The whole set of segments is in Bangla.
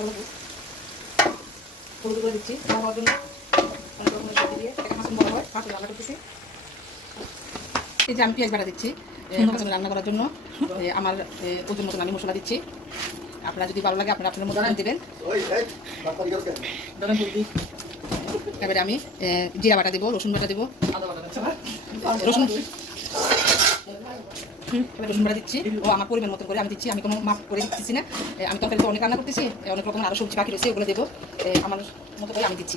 হলুদ করে দিচ্ছি হওয়ার জন্য দিয়ে মাছ বড় হয় মাছ রান্না করতেছি। এই যে আমি পেঁয়াজ বাটা দিচ্ছি রান্না করার জন্য। আমার ওজন মতন আমি মশলা দিচ্ছি। আপনারা যদি ভালো লাগে আপনারা আপনার মতো দেবেন। এবারে আমি জিরা বাটা দেবো, রসুন বাটা দেবো, রসুন রসুন বাটা দিচ্ছি। ও আমার পরিমাণ মতো করে আমি দিচ্ছি, আমি কোনো মাপ করে দিচ্ছি না। আমি তরকারি তো অনেক রান্না করতেছি, অনেক রকম আরও সবজি বাকি রয়েছে, ওগুলো দেবো আমার মতো করে আমি দিচ্ছি।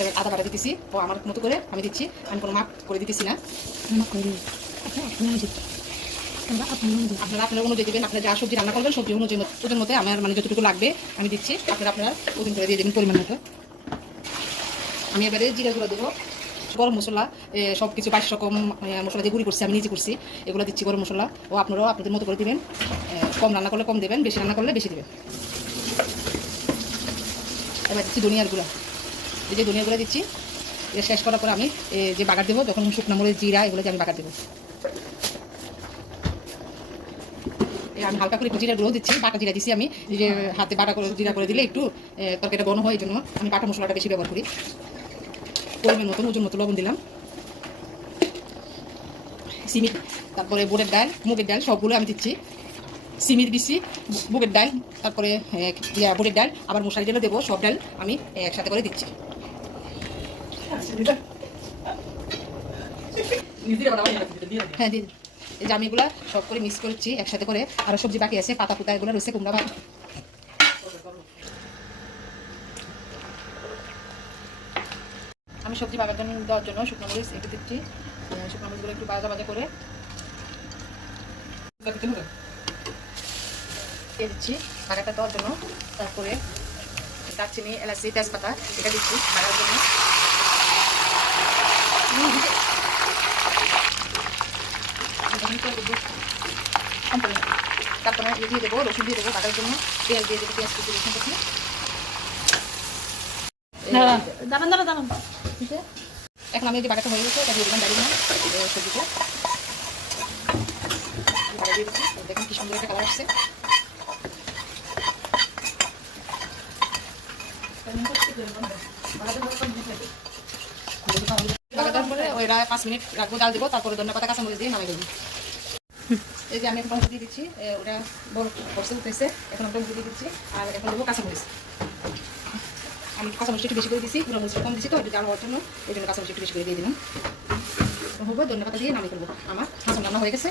এবার আদা বাটা দিতেছি, ও আমার মতো করে আমি দিচ্ছি, আমি কোনো মাপ করে দিতেছি না। আপনারা আপনার অনুযায়ী দেবেন, আপনারা যা সবজি রান্না করবেন সবজি অনুযায়ী ওদের মধ্যে আমার মানে যতটুকু লাগবে আমি দিচ্ছি, আপনারা ওজন করে দিয়ে দেবেন পরিমাণ মতো। আমি এবারে জিরা গুঁড়ো দেবো, গরম মশলা সব কিছু 22 রকম মশলা দিয়ে গুঁড়ি করছি, আমি নিজে করছি, এগুলো দিচ্ছি গরম মশলা। ও আপনারাও আপনাদের মতো করে দেবেন, কম রান্না করলে কম দেবেন, বেশি রান্না করলে বেশি দেবেন। এবার দিচ্ছি ধনিয়ার গুঁড়া, এই যে ধনিয়ার গুঁড়া দিচ্ছি। এটা শেষ করার পর আমি যে বাগার দেবো, তখন শুকনো মরিচ জিরা এগুলো দিয়ে আমি বাগার দেবো। আমি হালকা করে জিরা গুঁড়ো দিচ্ছি, বাটা জিরা দিচ্ছি আমি, যে হাতে বাটা করে জিরা করে দিলে একটু তরকারিটা ঘন হয়, এই জন্য আমি বাটা মশলাটা বেশি ব্যবহার করি। পরিমাণ মতন ওজন মতো লবণ দিলাম, সিমিট, তারপরে বুটের ডাল, মুগের ডাল সবগুলো আমি দিচ্ছি। সিমিট দিচ্ছি, মুগের ডাল, তারপরে বুটের ডাল, আবার মশারি ডালও দেবো, সব ডাল আমি একসাথে করে দিচ্ছি। হ্যাঁ দিদি, এই যে আমি এগুলো সব করে মিক্স করছি একসাথে করে। আরও সবজি বাকি আছে, পাতা পুতা এগুলো রয়েছে, কুমড়া ভাত। আমি সবজি বাগার জন্য দেওয়ার জন্য শুকনো মরিচ একটু দিচ্ছি, শুকনো মরিচগুলো একটু ভাজা ভাজা করে দিয়ে দিচ্ছি বাগারটা দেওয়ার জন্য। তারপরে দারচিনি, এলাচি, তেজপাতা এটা দিচ্ছি বাগার জন্য। তারপরে দিয়ে দেবো, রসুন দিয়ে দেবো বাটার জন্য, পেঁয়াজ দিয়ে দেবো, পেঁয়াজ কুচি রসুন কুচি। দাঁড়ান ঠিক আছে। এখন আমি যে বাটাটা হয়ে গেছে এটা দিয়ে দিলাম দাঁড়িয়ে না সবজিটা বাটা দিয়ে দিচ্ছি। দেখুন কি সুন্দর একটা কালার আসছে। বাটাটার পরে ওইটা 5 মিনিট রাখবো, জাল দেবো, তারপরে ধনেপাতা কাঁচামরিচ দিয়ে নামিয়ে দেবো। এই যে আমি এখন দিয়ে দিচ্ছি, ওটা বড় বসে উঠেছে, এখন ওটা দিয়ে দিচ্ছি। আর এখন দেবো কাঁচামরিচ, আমি কাঁচামরিচ একটু বেশি করে দিচ্ছি, পুরো মরিচ কম দিচ্ছি তো একটু জাল হওয়ার জন্য, ওই জন্য কাঁচামরিচ একটু বেশি করে দিয়ে দিলাম। হবে ধনেপাতা দিয়ে নামিয়ে ফেলবো। আমার হাঁস রান্না হয়ে গেছে।